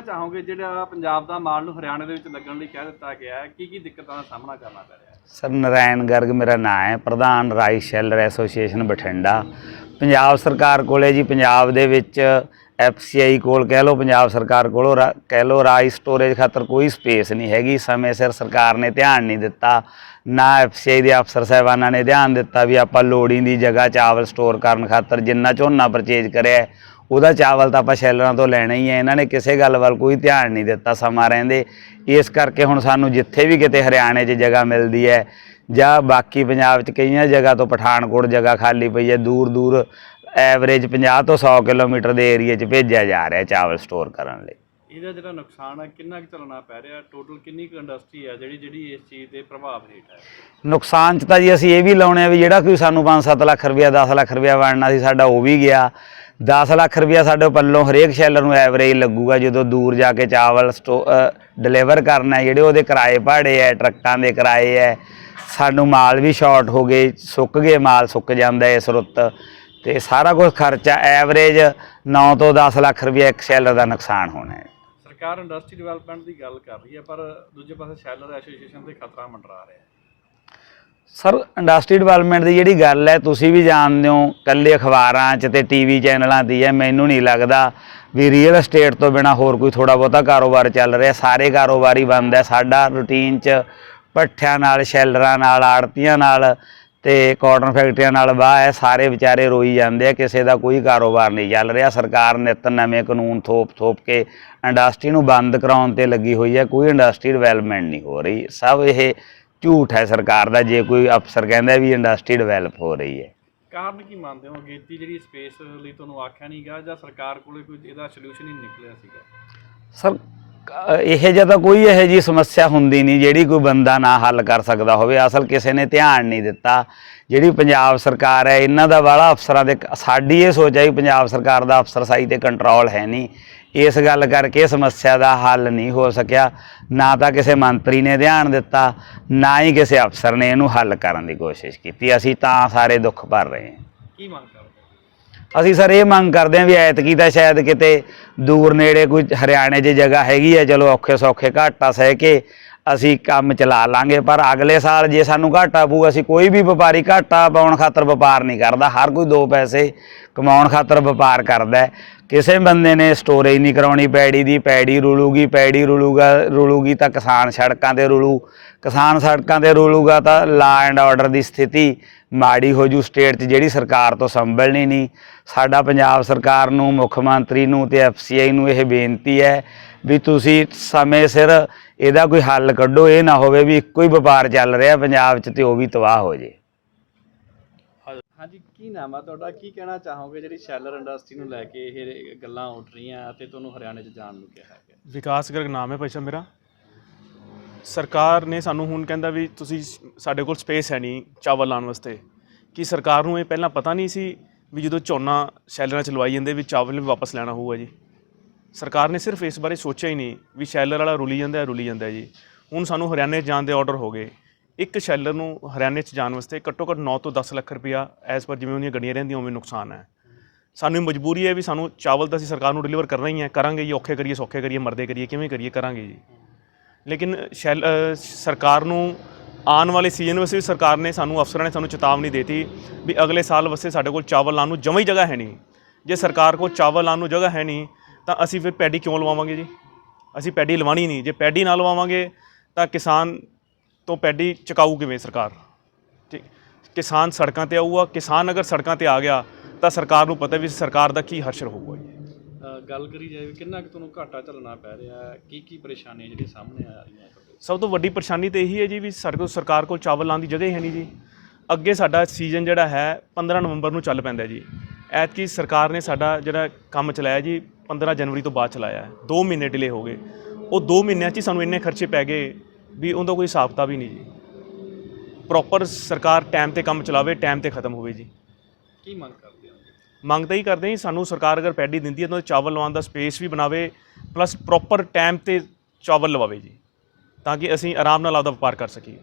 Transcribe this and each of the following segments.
ਕਹਿਣਾ ਚਾਹੋਗੇ ਜਿਹੜਾ ਪੰਜਾਬ ਦਾ ਮਾਲ ਨੂੰ ਹਰਿਆਣੇ ਦੇ ਵਿੱਚ ਲੱਗਣ ਲਈ ਕਹਿ ਦਿੱਤਾ ਗਿਆ ਹੈ? ਕੀ ਕੀ ਦਿੱਕਤਾਂ ਦਾ ਸਾਹਮਣਾ ਕਰਨਾ ਪੈ ਰਿਹਾ ਹੈ? ਸਰ, ਨਰਾਇਣ ਗਰਗ ਮੇਰਾ ਨਾਮ ਹੈ, ਪ੍ਰਧਾਨ rice sheller association Bathinda. Punjab ਸਰਕਾਰ ਕੋਲੇ ਜੀ, ਪੰਜਾਬ ਦੇ ਵਿੱਚ ਐਫਸੀਆਈ ਕੋਲ ਕਹਿ ਲਓ, ਪੰਜਾਬ ਸਰਕਾਰ ਕੋਲੋਂ ਕਹਿ ਲਓ ਰਾਈਸ ਸਟੋਰੇਜ ਖਾਤਰ ਕੋਈ ਸਪੇਸ ਨਹੀਂ ਹੈਗੀ। ਸਮੇਂ ਸਿਰ ਸਰਕਾਰ ਨੇ ਧਿਆਨ ਨਹੀਂ ਦਿੱਤਾ, ਨਾ ਐਫਸੀਆਈ ਦੇ ਅਫਸਰ ਸਾਹਿਬਾਨਾਂ ਨੇ ਧਿਆਨ ਦਿੱਤਾ ਵੀ ਆਪਾਂ ਲੋੜੀਂਦੀ ਜਗ੍ਹਾ ਚਾਵਲ ਸਟੋਰ ਕਰਨ ਖਾਤਰ ਜਿੰਨਾ ਝੋਨਾ ਪਰਚੇਜ ਕਰਿਆ ਉਹਦਾ ਚਾਵਲ ਤਾਂ ਆਪਾਂ ਸ਼ੈਲਰਾਂ ਤੋਂ ਲੈਣਾ ਹੀ ਹੈ ਇਹਨਾਂ ਨੇ ਕਿਸੇ ਗੱਲ ਵੱਲ ਕੋਈ ਧਿਆਨ ਨਹੀਂ ਦਿੱਤਾ ਸਮਾਂ ਰਹਿੰਦੇ। ਇਸ ਕਰਕੇ ਹੁਣ ਸਾਨੂੰ ਜਿੱਥੇ ਵੀ ਕਿਤੇ ਹਰਿਆਣੇ 'ਚ ਜਗ੍ਹਾ ਮਿਲਦੀ ਹੈ ਜਾਂ ਬਾਕੀ ਪੰਜਾਬ 'ਚ ਕਈਆਂ ਜਗ੍ਹਾ ਤੋਂ ਪਠਾਨਕੋਟ ਜਗ੍ਹਾ ਖਾਲੀ ਪਈ ਹੈ ਦੂਰ ਦੂਰ ਐਵਰੇਜ 50 ਤੋਂ 100 ਕਿਲੋਮੀਟਰ ਦੇ ਏਰੀਆ 'ਚ ਭੇਜਿਆ ਜਾ ਰਿਹਾ ਚਾਵਲ ਸਟੋਰ ਕਰਨ ਲਈ। ਇਹਦਾ ਜਿਹੜਾ ਨੁਕਸਾਨ ਹੈ ਕਿੰਨਾ ਕੁ ਝੱਲਣਾ ਪੈ ਰਿਹਾ? ਟੋਟਲ ਕਿੰਨੀ ਕੁ ਇੰਡਸਟਰੀ ਹੈ ਜਿਹੜੀ ਜਿਹੜੀ ਇਸ ਚੀਜ਼ ਦੇ ਪ੍ਰਭਾਵ ਹੇਠ ਹੈ ਨੁਕਸਾਨ 'ਚ ਤਾਂ ਜੀ ਅਸੀਂ ਇਹ ਵੀ ਲਾਉਣੇ ਆ ਵੀ ਜਿਹੜਾ ਕੋਈ ਸਾਨੂੰ 5-7 ਲੱਖ ਰੁਪਇਆ 10 ਲੱਖ ਰੁਪਇਆ ਬਣਨਾ ਸੀ ਸਾਡਾ ਉਹ ਵੀ ਗਿਆ। 10 ਲੱਖ ਰੁਪਇਆ ਸਾਡੇ ਪੱਲੋਂ ਹਰੇਕ ਸ਼ੈਲਰ ਨੂੰ ਐਵਰੇਜ ਲੱਗੂਗਾ, ਜਦੋਂ ਦੂਰ ਜਾ ਕੇ ਚਾਵਲ ਸਟੋ ਡਿਲੀਵਰ ਕਰਨਾ ਜਿਹੜੇ ਉਹਦੇ ਕਿਰਾਏ ਭਾੜੇ ਹੈ, ਟਰੱਕਾਂ ਦੇ ਕਿਰਾਏ ਹੈ, ਸਾਨੂੰ ਮਾਲ ਵੀ ਸ਼ਾਰਟ ਹੋ ਗਏ, ਸੁੱਕ ਗਏ, ਮਾਲ ਸੁੱਕ ਜਾਂਦਾ ਹੈ ਇਸ ਰੁੱਤ। ਤੇ ਸਾਰਾ ਕੁਝ ਖਰਚਾ ਐਵਰੇਜ 9 ਤੋਂ 10 ਲੱਖ ਰੁਪਇਆ ਇੱਕ ਸ਼ੈਲਰ ਦਾ ਨੁਕਸਾਨ ਹੋਣਾ ਹੈ। ਸਰਕਾਰ ਇੰਡਸਟਰੀ ਡਿਵੈਲਪਮੈਂਟ ਦੀ ਗੱਲ ਕਰ ਰਹੀ ਹੈ, ਪਰ ਦੂਜੇ ਪਾਸੇ ਸ਼ੈਲਰ ਐਸੋਸੀਏਸ਼ਨ ਤੇ ਖਤਰਾ ਮੰਡਰਾ ਰਿਹਾ ਹੈ। ਸਰ ਇੰਡਸਟਰੀ ਡਿਵੈਲਪਮੈਂਟ ਦੀ ਜਿਹੜੀ ਗੱਲ ਹੈ, ਤੁਸੀਂ ਵੀ ਜਾਣਦੇ ਹੋ, ਕੱਲੇ ਅਖਬਾਰਾਂ 'ਚ ਤੇ ਟੀਵੀ ਚੈਨਲਾਂ ਦੀ ਹੈ, ਮੈਨੂੰ ਨਹੀਂ ਲੱਗਦਾ ਵੀ ਰੀਅਲ ਏਸਟੇਟ ਤੋਂ ਬਿਨਾ ਹੋਰ ਕੋਈ ਥੋੜਾ ਬਹੁਤਾ ਕਾਰੋਬਾਰ ਚੱਲ ਰਿਹਾ। ਸਾਰੇ ਕਾਰੋਬਾਰ ਹੀ ਬੰਦ ਹੈ, ਸਾਡਾ ਰੂਟੀਨ 'ਚ ਭੱਠਿਆਂ ਨਾਲ, ਸ਼ੈਲਰਾਂ ਨਾਲ, ਆੜਤੀਆਂ ਨਾਲ ਤੇ ਕਾਟਨ ਫੈਕਟਰੀਆਂ ਨਾਲ ਵਾਹ ਹੈ, ਸਾਰੇ ਵਿਚਾਰੇ ਰੋਈ ਜਾਂਦੇ ਆ, ਕਿਸੇ ਦਾ ਕੋਈ ਕਾਰੋਬਾਰ ਨਹੀਂ ਚੱਲ ਰਿਹਾ। ਸਰਕਾਰ ਨਿਤ ਨਵੇਂ ਕਾਨੂੰਨ ਥੋਪ ਥੋਪ ਕੇ ਇੰਡਸਟਰੀ ਨੂੰ ਬੰਦ ਕਰਾਉਣ ਤੇ ਲੱਗੀ ਹੋਈ ਹੈ, ਕੋਈ ਇੰਡਸਟਰੀ ਡਿਵੈਲਪਮੈਂਟ ਨਹੀਂ ਹੋ ਰਹੀ। ਸਭ ਇਹ ਝੂਠ ਹੈ ਸਰਕਾਰ ਦਾ ਜੇ ਕੋਈ ਅਫਸਰ ਕਹਿੰਦਾ ਵੀ ਇੰਡਸਟਰੀ ਡਿਵੈਲਪ ਹੋ ਰਹੀ ਹੈ। ਕਾਰਨ ਕੀ ਮੰਨਦੇ ਹੋ? ਅਗੇਤੀ ਜਿਹੜੀ ਸਪੇਸ ਲਈ ਤੁਹਾਨੂੰ ਆਖਿਆ ਨਹੀਂ ਗਿਆ ਜਾਂ ਸਰਕਾਰ ਕੋਲੇ ਕੋਈ ਇਹਦਾ ਸੋਲੂਸ਼ਨ ਹੀ ਨਹੀਂ ਨਿਕਲਿਆ ਸੀਗਾ? ਸਰ ਇਹ ਜਿਹਾ ਤਾਂ ਕੋਈ ਇਹੋ ਜੀ ਸਮੱਸਿਆ ਹੁੰਦੀ ਨਹੀਂ ਜਿਹੜੀ ਕੋਈ ਬੰਦਾ ਨਾ ਹੱਲ ਕਰ ਸਕਦਾ ਹੋਵੇ। ਅਸਲ ਕਿਸੇ ਨੇ ਧਿਆਨ ਨਹੀਂ ਦਿੱਤਾ। ਜਿਹੜੀ ਪੰਜਾਬ ਸਰਕਾਰ ਹੈ ਇਹਨਾਂ ਦਾ ਵਾਲਾ ਅਫਸਰਾਂ ਦੇ ਸਾਡੀ ਇਹ ਸੋਚ ਹੈ ਵੀ ਪੰਜਾਬ ਸਰਕਾਰ ਦਾ ਅਫਸਰਸ਼ਾਹੀ ਤੇ ਕੰਟਰੋਲ ਹੈ ਨਹੀਂ। ਇਸ ਗੱਲ ਕਰਕੇ ਸਮੱਸਿਆ ਦਾ ਹੱਲ ਨਹੀਂ ਹੋ ਸਕਿਆ। ਨਾ ਤਾਂ ਕਿਸੇ ਮੰਤਰੀ ਨੇ ਧਿਆਨ ਦਿੱਤਾ ਨਾ ਹੀ ਕਿਸੇ ਅਫਸਰ ਨੇ ਇਹਨੂੰ ਹੱਲ ਕਰਨ ਦੀ ਕੋਸ਼ਿਸ਼ ਕੀਤੀ। ਅਸੀਂ ਤਾਂ ਸਾਰੇ ਦੁੱਖ ਭਰ ਰਹੇ ਹਾਂ। ਕੀ ਮੰਗ ਕਰਦੇ? ਅਸੀਂ ਸਰ ਇਹ ਮੰਗ ਕਰਦੇ ਹਾਂ ਵੀ ਐਤਕੀ ਤਾਂ ਸ਼ਾਇਦ ਕਿਤੇ ਦੂਰ ਨੇੜੇ ਕੋਈ ਹਰਿਆਣੇ 'ਚ ਜਗ੍ਹਾ ਹੈਗੀ ਹੈ ਚਲੋ ਔਖੇ ਸੌਖੇ ਘਾਟਾ ਸਹਿ ਕੇ ਅਸੀਂ ਕੰਮ ਚਲਾ ਲਾਂਗੇ, ਪਰ ਅਗਲੇ ਸਾਲ ਜੇ ਸਾਨੂੰ ਘਾਟਾ ਪਊ, ਅਸੀਂ ਕੋਈ ਵੀ ਵਪਾਰੀ ਘਾਟਾ ਪਾਉਣ ਖਾਤਰ ਵਪਾਰ ਨਹੀਂ ਕਰਦਾ। ਹਰ ਕੋਈ ਦੋ ਪੈਸੇ ਕਮਾਉਣ ਖਾਤਰ ਵਪਾਰ ਕਰਦਾ ਕਿਸੇ ਬੰਦੇ ਨੇ ਸਟੋਰੇਜ ਨਹੀਂ ਕਰਾਉਣੀ, ਪੈੜੀ ਦੀ ਪੈੜੀ ਰੁਲੂਗੀ, ਪੈੜੀ ਰੁਲੂਗਾ, ਰੁਲੂਗੀ ਤਾਂ ਕਿਸਾਨ ਸੜਕਾਂ ਤੇ ਰੁਲੂ। ਕਿਸਾਨ ਸੜਕਾਂ ਤੇ ਰੁਲੂਗਾ ਤਾਂ ਲਾ ਐਂਡ ਆਰਡਰ ਦੀ ਸਥਿਤੀ ਮਾੜੀ ਹੋ ਜੂ ਸਟੇਟ 'ਚ ਜਿਹੜੀ ਸਰਕਾਰ ਤੋਂ ਸੰਭਲਣੀ ਨਹੀਂ। ਸਾਡਾ ਪੰਜਾਬ ਸਰਕਾਰ ਨੂੰ, ਮੁੱਖ ਮੰਤਰੀ ਨੂੰ ਤੇ ਐਫਸੀਆਈ ਨੂੰ ਇਹ ਬੇਨਤੀ ਹੈ ਵੀ ਤੁਸੀਂ ਸਮੇਂ ਸਿਰ ਇਹਦਾ ਕੋਈ ਹੱਲ ਕੱਢੋ ਇਹ ਨਾ ਹੋਵੇ ਵੀ ਇੱਕੋ ਹੀ ਵਪਾਰ ਚੱਲ ਰਿਹਾ ਪੰਜਾਬ 'ਚ ਤੇ ਉਹ ਵੀ ਤਬਾਹ ਹੋ ਜੇ। ਹਾਂਜੀ ਕੀ ਨਾਮ ਆ ਤੁਹਾਡਾ? ਕੀ ਕਹਿਣਾ ਚਾਹੋਗੇ ਜਿਹੜੀ ਸ਼ੈਲਰ ਇੰਡਸਟਰੀ ਨੂੰ ਲੈ ਕੇ ਇਹ ਗੱਲਾਂ ਉੱਠ ਰਹੀਆਂ ਅਤੇ ਤੁਹਾਨੂੰ ਹਰਿਆਣੇ 'ਚ ਜਾਣ ਨੂੰ ਕਿਹਾ ਗਿਆ? ਵਿਕਾਸ ਗਰਗ ਨਾਮ ਹੈ ਭਾਈ ਮੇਰਾ। ਸਰਕਾਰ ਨੇ ਸਾਨੂੰ ਹੁਣ ਕਹਿੰਦਾ ਵੀ ਤੁਸੀਂ ਸਾਡੇ ਕੋਲ ਸਪੇਸ ਹੈ ਨਹੀਂ ਚਾਵਲ ਲਾਉਣ ਵਾਸਤੇ। ਕੀ ਸਰਕਾਰ ਨੂੰ ਇਹ ਪਹਿਲਾਂ ਪਤਾ ਨਹੀਂ ਸੀ ਵੀ ਜਦੋਂ ਝੋਨਾ ਸ਼ੈਲਰਾਂ ਚ ਲਵਾਈ ਜਾਂਦੇ ਵੀ ਚਾਵਲ ਵੀ ਵਾਪਸ ਲੈਣਾ ਹੋਊਗਾ ਜੀ? ਸਰਕਾਰ ਨੇ ਸਿਰਫ ਇਸ ਬਾਰੇ ਸੋਚਿਆ ਹੀ ਨਹੀਂ ਵੀ ਸ਼ੈਲਰ ਵਾਲਾ ਰੁਲੀ ਜਾਂਦਾ ਰੁਲੀ ਜਾਂਦਾ ਜੀ। ਹੁਣ ਸਾਨੂੰ ਹਰਿਆਣੇ 'ਚ ਜਾਣ ਦੇ ਆਰਡਰ ਹੋ ਗਏ। ਇੱਕ ਸ਼ੈਲਰ ਨੂੰ ਹਰਿਆਣੇ 'ਚ ਜਾਣ ਵਾਸਤੇ ਘੱਟੋ ਘੱਟ 9 ਤੋਂ 10 ਲੱਖ ਰੁਪਇਆ ਐਸ ਪਰ ਜਿਵੇਂ ਉਹਦੀਆਂ ਗੱਡੀਆਂ ਰਹਿੰਦੀਆਂ, ਉਵੇਂ ਨੁਕਸਾਨ ਹੈ। ਸਾਨੂੰ ਮਜਬੂਰੀ ਹੈ ਵੀ ਸਾਨੂੰ ਚਾਵਲ ਤਾਂ ਅਸੀਂ ਸਰਕਾਰ ਨੂੰ ਡਿਲੀਵਰ ਕਰਨਾ ਹੀ ਹੈ। ਕਰਾਂਗੇ ਜੀ, ਔਖੇ ਕਰੀਏ, ਸੌਖੇ ਕਰੀਏ, ਮਰਦੇ ਕਰੀਏ, ਕਿਵੇਂ ਕਰੀਏ, ਕਰਾਂਗੇ ਜੀ। ਲੇਕਿਨ ਸ਼ੈਲ ਸਰਕਾਰ ਨੂੰ ਆਉਣ ਵਾਲੇ ਸੀਜ਼ਨ ਵਿੱਚ ਵੀ ਸਰਕਾਰ ਨੇ ਸਾਨੂੰ, ਅਫਸਰਾਂ ਨੇ ਸਾਨੂੰ ਚੇਤਾਵਨੀ ਦਿੱਤੀ ਵੀ ਅਗਲੇ ਸਾਲ ਵਾਸਤੇ ਸਾਡੇ ਕੋਲ ਚਾਵਲ ਲਾਉਣ ਨੂੰ ਜਮਾਂ ਹੀ ਜਗ੍ਹਾ ਹੈ ਨਹੀਂ। ਜੇ ਸਰਕਾਰ ਕੋਲ ਚਾਵਲ ਲਾਉਣ ਨੂੰ ਜਗ੍ਹਾ ਹੈ ਨਹੀਂ ਤਾਂ ਅਸੀਂ ਫਿਰ ਪੈਡੀ ਕਿਉਂ ਲਵਾਵਾਂਗੇ ਜੀ? ਅਸੀਂ ਪੈਡੀ ਲਵਾਣੀ ਨਹੀਂ। ਜੇ ਪੈਡੀ ਨਾ ਲਵਾਵਾਂਗੇ ਤਾਂ ਕਿਸਾਨ ਤੋਂ ਪੈਡੀ ਚਕਾਊ ਕਿਵੇਂ ਸਰਕਾਰ? ਠੀਕ। ਕਿਸਾਨ ਸੜਕਾਂ ਤੇ ਆਊਗਾ ਕਿਸਾਨ ਅਗਰ ਸੜਕਾਂ ਤੇ ਆ ਗਿਆ ਤਾਂ ਸਰਕਾਰ ਨੂੰ ਪਤਾ ਵੀ ਸਰਕਾਰ ਦਾ ਕੀ ਹਰਸ਼ਰ ਹੋਊਗਾ ਜੀ। ਗੱਲ ਕਰੀ ਜਾਵੇ ਕਿੰਨਾ ਕੁ ਤੁਹਾਨੂੰ ਘਾਟਾ ਝੱਲਣਾ ਪੈ ਰਿਹਾ ਹੈ? ਕੀ ਕੀ ਪਰੇਸ਼ਾਨੀਆਂ ਜਿਹੜੀਆਂ ਸਾਹਮਣੇ ਆ ਰਹੀਆਂ ਸਭ ਤੋਂ ਵੱਡੀ ਪਰੇਸ਼ਾਨੀ ਤਾਂ ਇਹੀ ਹੈ ਜੀ ਵੀ ਸਾਡੇ ਕੋਲ ਸਰਕਾਰ ਕੋਲ ਚਾਵਲ ਲਾਉਣ ਦੀ ਜਗ੍ਹਾ ਹੈ ਨਹੀਂ ਜੀ। ਅੱਗੇ ਸਾਡਾ ਸੀਜ਼ਨ ਜਿਹੜਾ ਹੈ 15 ਨਵੰਬਰ ਨੂੰ ਚੱਲ ਪੈਂਦਾ ਜੀ। ਐਤਕੀ ਸਰਕਾਰ ਨੇ ਸਾਡਾ ਜਿਹੜਾ ਕੰਮ ਚਲਾਇਆ ਜੀ 15 ਜਨਵਰੀ ਤੋਂ ਬਾਅਦ ਚਲਾਇਆ ਹੈ। 2 ਮਹੀਨੇ ਡਿਲੇ ਹੋ ਗਏ। ਉਹ 2 ਮਹੀਨਿਆਂ 'ਚ ਹੀ ਸਾਨੂੰ ਇੰਨੇ ਖਰਚੇ ਪੈ ਗਏ ਵੀ ਉਹਦਾ ਕੋਈ ਹਿਸਾਬ ਕਿਤਾਬ ਹੀ ਨਹੀਂ ਜੀ। ਪ੍ਰੋਪਰ ਸਰਕਾਰ ਟਾਈਮ ਤੇ ਕੰਮ ਚਲਾਵੇ ਟਾਈਮ ਤੇ ਖਤਮ ਹੋਵੇ ਜੀ। ਕੀ ਮੰਗ ਕਰਦੇ ਹੋ? ਮੰਗ ਤਾਂ ਹੀ ਕਰਦੇ ਹਾਂ ਜੀ, ਸਾਨੂੰ ਸਰਕਾਰ ਅਗਰ ਪੈਡੀ ਦਿੰਦੀ ਹੈ ਤਾਂ ਚਾਵਲ ਲਵਾਉਣ ਦਾ ਸਪੇਸ ਵੀ ਬਣਾਵੇ ਪਲੱਸ ਪ੍ਰੋਪਰ ਟਾਈਮ ਤੇ ਚਾਵਲ ਲਵਾਵੇ ਜੀ ਤਾਂ ਕਿ ਅਸੀਂ ਆਰਾਮ ਨਾਲ ਆਪਦਾ ਵਪਾਰ ਕਰ ਸਕੀਏ।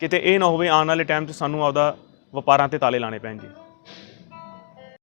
ਕਿਤੇ ਇਹ ਨਾ ਹੋਵੇ ਆਉਣ ਵਾਲੇ ਟਾਈਮ 'ਚ ਸਾਨੂੰ ਆਪਦਾ ਵਪਾਰਾਂ ਤੇ ਤਾਲੇ ਲਾਣੇ ਪੈਣ ਜੀ।